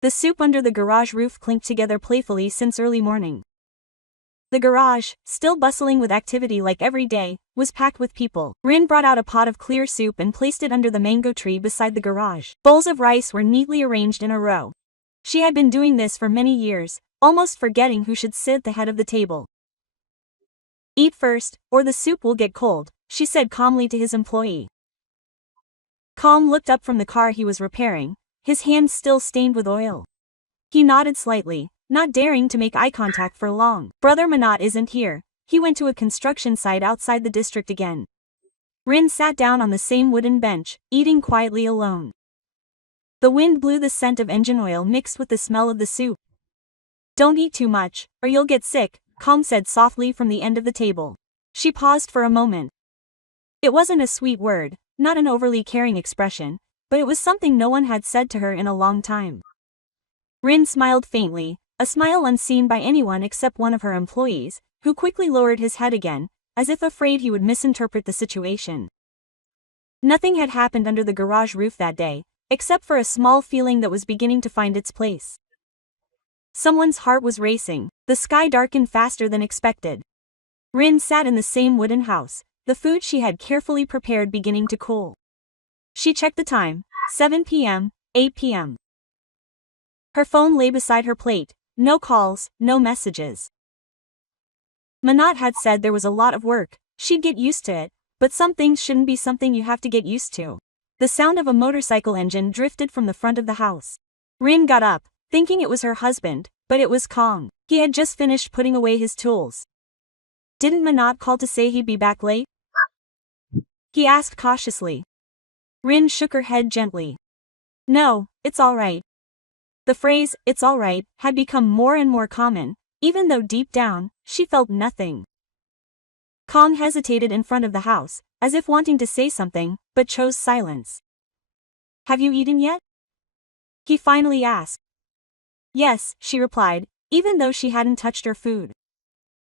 The soup under the garage roof clinked together playfully since early morning. The garage, still bustling with activity like every day, was packed with people. Rin brought out a pot of clear soup and placed it under the mango tree beside the garage. Bowls of rice were neatly arranged in a row. She had been doing this for many years, almost forgetting who should sit at the head of the table. "Eat first, or the soup will get cold," she said calmly to his employee. Calm looked up from the car he was repairing, his hands still stained with oil. He nodded slightly, not daring to make eye contact for long. Brother Manat isn't here. He went to a construction site outside the district again. Rin sat down on the same wooden bench, eating quietly alone. The wind blew the scent of engine oil mixed with the smell of the soup. "Don't eat too much, or you'll get sick," Calm said softly from the end of the table. She paused for a moment. It wasn't a sweet word, not an overly caring expression, but it was something no one had said to her in a long time. Rin smiled faintly, a smile unseen by anyone except one of her employees, who quickly lowered his head again, as if afraid he would misinterpret the situation. Nothing had happened under the garage roof that day, except for a small feeling that was beginning to find its place. Someone's heart was racing, the sky darkened faster than expected. Rin sat in the same wooden house, the food she had carefully prepared beginning to cool. She checked the time, 7 p.m., 8 p.m. Her phone lay beside her plate, no calls, no messages. Manat had said there was a lot of work, she'd get used to it, but some things shouldn't be something you have to get used to. The sound of a motorcycle engine drifted from the front of the house. Rin got up, thinking it was her husband, but it was Kong. He had just finished putting away his tools. "Didn't Manat call to say he'd be back late?" he asked cautiously. Rin shook her head gently. "No, it's all right." The phrase, "it's all right," had become more and more common, even though deep down, she felt nothing. Kong hesitated in front of the house, as if wanting to say something, but chose silence. "Have you eaten yet?" he finally asked. "Yes," she replied, even though she hadn't touched her food.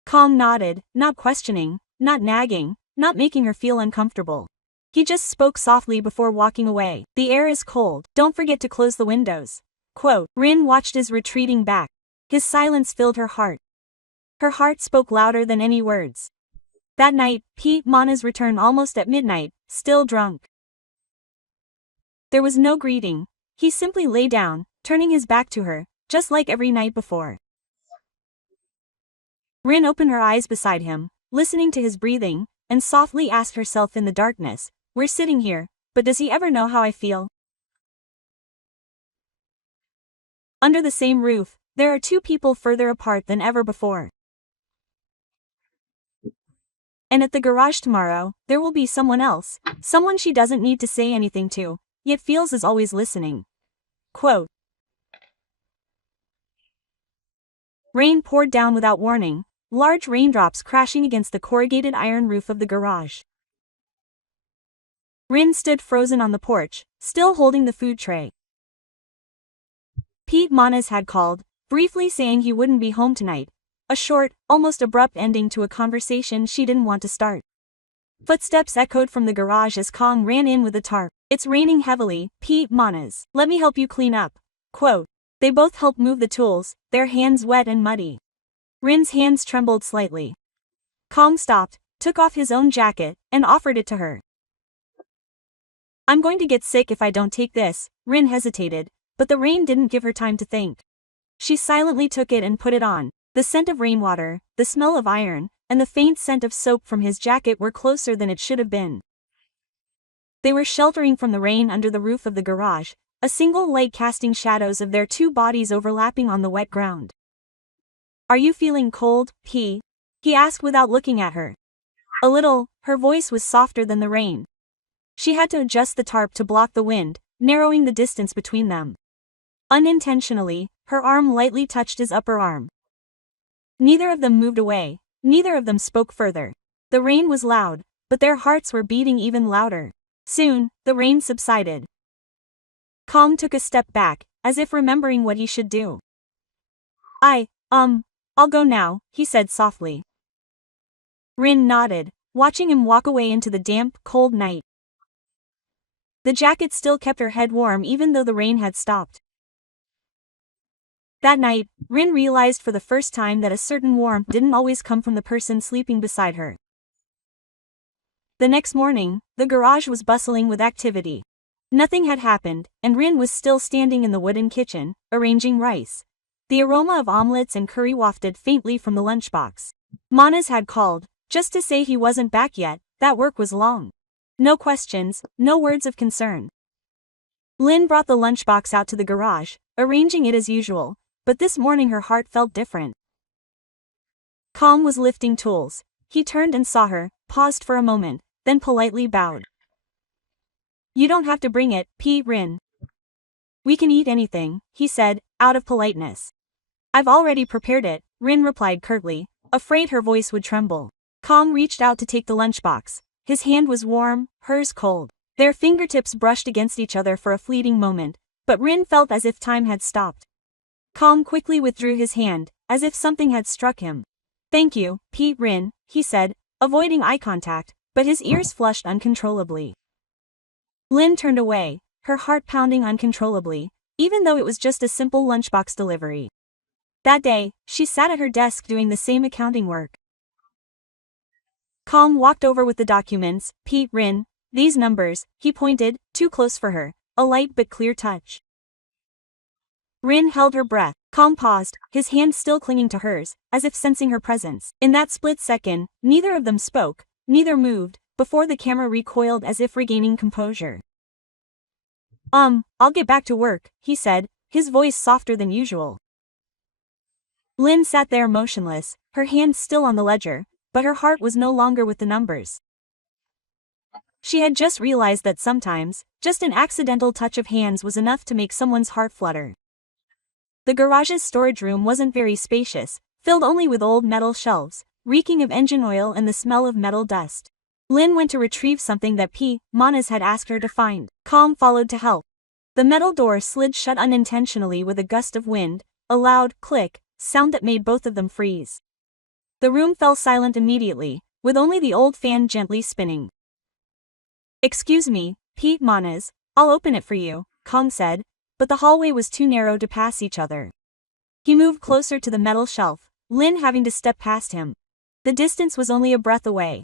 Kong nodded, not questioning, not nagging, not making her feel uncomfortable. He just spoke softly before walking away. "The air is cold, don't forget to close the windows." Quote. Rin watched his retreating back. His silence filled her heart. Her heart spoke louder than any words. That night, Pete Mana's returned almost at midnight, still drunk. There was no greeting. He simply lay down, turning his back to her, just like every night before. Rin opened her eyes beside him, listening to his breathing, and softly asked herself in the darkness, "We're sitting here, but does he ever know how I feel?" Under the same roof, there are two people further apart than ever before. And at the garage tomorrow, there will be someone else, someone she doesn't need to say anything to, yet feels is always listening. Quote. Rain poured down without warning, large raindrops crashing against the corrugated iron roof of the garage. Rin stood frozen on the porch, still holding the food tray. Pete Manas had called, briefly saying he wouldn't be home tonight, a short, almost abrupt ending to a conversation she didn't want to start. Footsteps echoed from the garage as Kong ran in with a tarp. "It's raining heavily, Pete Manas. Let me help you clean up." Quote. They both helped move the tools, their hands wet and muddy. Rin's hands trembled slightly. Kong stopped, took off his own jacket, and offered it to her. "I'm going to get sick if I don't take this," Rin hesitated, but the rain didn't give her time to think. She silently took it and put it on. The scent of rainwater, the smell of iron, and the faint scent of soap from his jacket were closer than it should have been. They were sheltering from the rain under the roof of the garage, a single light casting shadows of their two bodies overlapping on the wet ground. "Are you feeling cold, P?" he asked without looking at her. A little, her voice was softer than the rain. She had to adjust the tarp to block the wind, narrowing the distance between them. Unintentionally, her arm lightly touched his upper arm. Neither of them moved away, neither of them spoke further. The rain was loud, but their hearts were beating even louder. Soon, the rain subsided. Kong took a step back, as if remembering what he should do. I'll go now," he said softly. Rin nodded, watching him walk away into the damp, cold night. The jacket still kept her head warm even though the rain had stopped. That night, Rin realized for the first time that a certain warmth didn't always come from the person sleeping beside her. The next morning, the garage was bustling with activity. Nothing had happened, and Rin was still standing in the wooden kitchen, arranging rice. The aroma of omelets and curry wafted faintly from the lunchbox. Manas had called, just to say he wasn't back yet. That work was long. No questions, no words of concern. Lin brought the lunchbox out to the garage, arranging it as usual, but this morning her heart felt different. Calm was lifting tools. He turned and saw her, paused for a moment, then politely bowed. You don't have to bring it, Rin. We can eat anything, he said, out of politeness. I've already prepared it, Rin replied curtly, afraid her voice would tremble. Calm reached out to take the lunchbox. His hand was warm, hers cold. Their fingertips brushed against each other for a fleeting moment, but Rin felt as if time had stopped. Calm quickly withdrew his hand, as if something had struck him. Thank you, Rin, he said, avoiding eye contact, but his ears flushed uncontrollably. Lin turned away, her heart pounding uncontrollably, even though it was just a simple lunchbox delivery. That day, she sat at her desk doing the same accounting work. Calm walked over with the documents. Rin, these numbers, he pointed, too close for her, a light but clear touch. Rin held her breath. Calm paused, his hand still clinging to hers, as if sensing her presence. In that split second, neither of them spoke, neither moved, before the camera recoiled as if regaining composure. I'll get back to work, he said, his voice softer than usual. Lin sat there motionless, her hand still on the ledger, but her heart was no longer with the numbers. She had just realized that sometimes, just an accidental touch of hands was enough to make someone's heart flutter. The garage's storage room wasn't very spacious, filled only with old metal shelves, reeking of engine oil and the smell of metal dust. Lin went to retrieve something that Manas had asked her to find. Calm followed to help. The metal door slid shut unintentionally with a gust of wind, a loud click, sound that made both of them freeze. The room fell silent immediately, with only the old fan gently spinning. Excuse me, Manas, I'll open it for you, Calm said, but the hallway was too narrow to pass each other. He moved closer to the metal shelf, Lin having to step past him. The distance was only a breath away.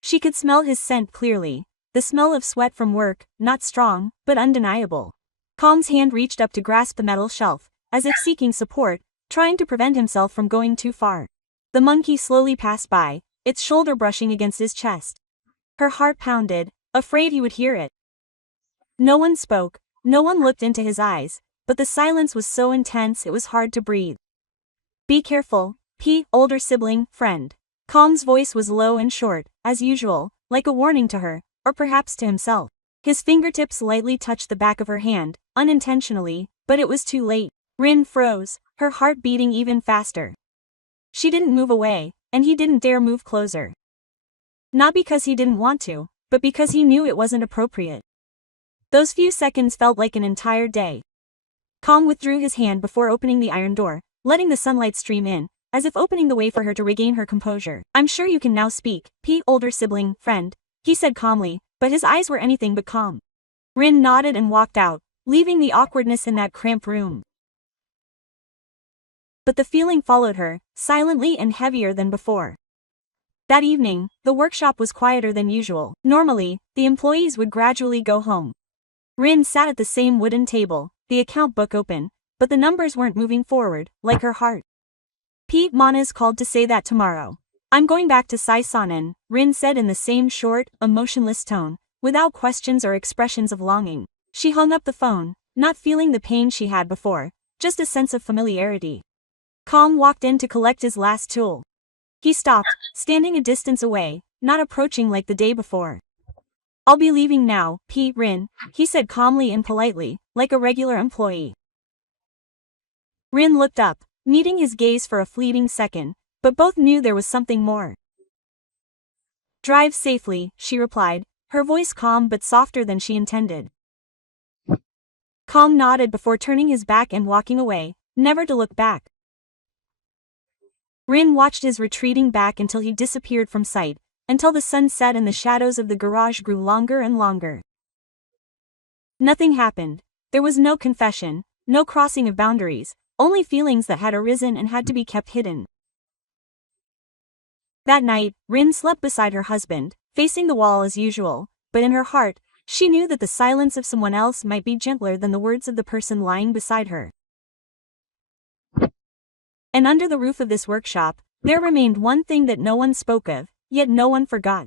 She could smell his scent clearly, the smell of sweat from work, not strong, but undeniable. Calm's hand reached up to grasp the metal shelf, as if seeking support, trying to prevent himself from going too far. The monkey slowly passed by, its shoulder brushing against his chest. Her heart pounded, afraid he would hear it. No one spoke, no one looked into his eyes, but the silence was so intense it was hard to breathe. Be careful, older sibling, friend. Calm's voice was low and short, as usual, like a warning to her, or perhaps to himself. His fingertips lightly touched the back of her hand, unintentionally, but it was too late. Rin froze, her heart beating even faster. She didn't move away, and he didn't dare move closer. Not because he didn't want to, but because he knew it wasn't appropriate. Those few seconds felt like an entire day. Calm withdrew his hand before opening the iron door, letting the sunlight stream in, as if opening the way for her to regain her composure. I'm sure you can now speak, older sibling, friend, he said calmly, but his eyes were anything but calm. Rin nodded and walked out, leaving the awkwardness in that cramped room. But the feeling followed her, silently and heavier than before. That evening, the workshop was quieter than usual. Normally, the employees would gradually go home. Rin sat at the same wooden table, the account book open, but the numbers weren't moving forward, like her heart. Manas called to say that tomorrow. I'm going back to Sai Sanan, Rin said in the same short, emotionless tone, without questions or expressions of longing. She hung up the phone, not feeling the pain she had before, just a sense of familiarity. Calm walked in to collect his last tool. He stopped, standing a distance away, not approaching like the day before. I'll be leaving now, Rin, he said calmly and politely, like a regular employee. Rin looked up, meeting his gaze for a fleeting second, but both knew there was something more. Drive safely, she replied, her voice calm but softer than she intended. Calm nodded before turning his back and walking away, never to look back. Rin watched his retreating back until he disappeared from sight, until the sun set and the shadows of the garage grew longer and longer. Nothing happened. There was no confession, no crossing of boundaries, only feelings that had arisen and had to be kept hidden. That night, Rin slept beside her husband, facing the wall as usual, but in her heart, she knew that the silence of someone else might be gentler than the words of the person lying beside her. And under the roof of this workshop, there remained one thing that no one spoke of, yet no one forgot.